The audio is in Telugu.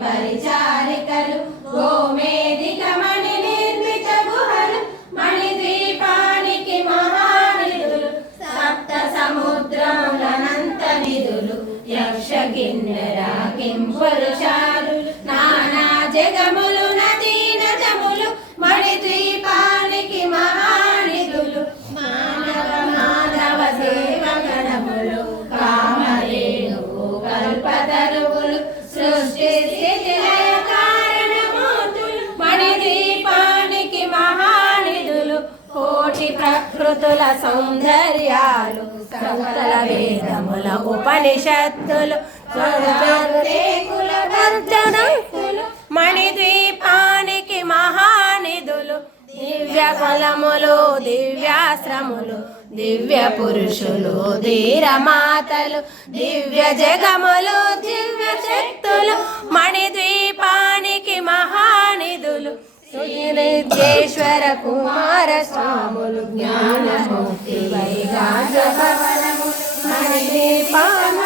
పరిచారికలు గోమేధిక మణి నిర్మిత గుహలు మణిద్వీపానికి మహానిధులు సప్త సముద్రములనంత నిధులు యక్ష కిన్నెర కింపురుషాలు నానా జగములు నదీ నదములు మణిద్వీపానికి మహానిధులు మానవ మాధవ సేవగణములు కామరేణువు కల్పతరువులు సృష్టి స్థితి లయ కారణమూర్తులు మణిద్వీపానికి మహానిధులు కోటి ప్రకృతుల సౌందర్యాలు సకల వేదముల ఉపనిషత్తులు దర్శనములు మణిద్వీపానికి మహానిధులు దివ్య ఫలములు దివ్యాశ్రములు దివ్య పురుషులు ధీరమాతలు దివ్య జగములు దివ్య శక్తులు మణిద్వీపానికి మహానిధులు శ్రీనిత్యేశ్వర కుమార స్వాములు జ్ఞానముక్తి వైగాజ భవనము మణిద్వీపాన